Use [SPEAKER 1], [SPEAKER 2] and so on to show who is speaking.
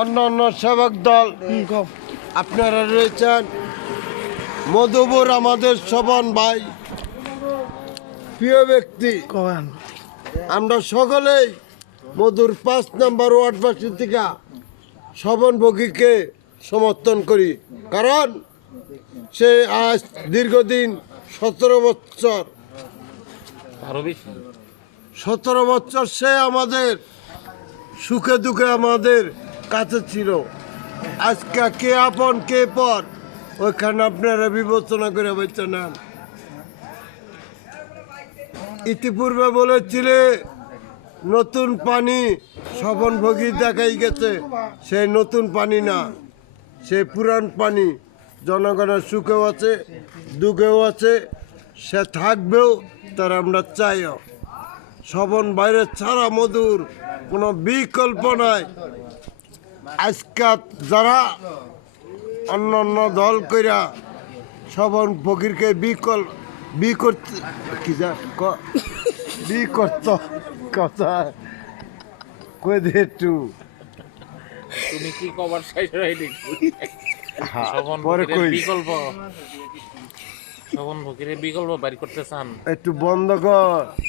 [SPEAKER 1] অন্য অন্য সেবক দল। আপনারা রয়েছেন মধুবর আমাদের শোভন ভাই। প্রিয় ব্যক্তি আমরা সকলেই মধুর পাঁচ নম্বর ওয়ার্ডবাসী থেকে শোভন ভোগীকে সমর্থন করি। কারণ সে আজ দীর্ঘদিন সতেরো বছর সতেরো বছর সে আমাদের সুখে দুঃখে আমাদের কাছে ছিল। আজকে কে আপন, কে পর, ওইখানে আপনারা বিবেচনা করে বেঁচে নেন। ইতিপূর্বে বলেছিলে, নতুন পানি ভোগী দেখাই গেছে সেই নতুন পানি না সেই পুরান পানি। জনগণের সুখেও আছে, দুঃখেও আছে, সে থাকবেও, তার আমরা চাইও। শবন বাইরে ছাড়া মধুর কোনো বিকল্প নাই। আজকাল যারা অন্য অন্য দল কইরা শবন ফকিরকে বিকল্প বি করতে কি যা বি করত কথা কই দে একটু।
[SPEAKER 2] তুমি কি কভার সাইড রাইডিং
[SPEAKER 1] হ্যাঁ, পরে কই।
[SPEAKER 2] বিকল্প। ফকিরের বিকল্প বাড়ি করতে চান?
[SPEAKER 1] একটু বন্ধ কর।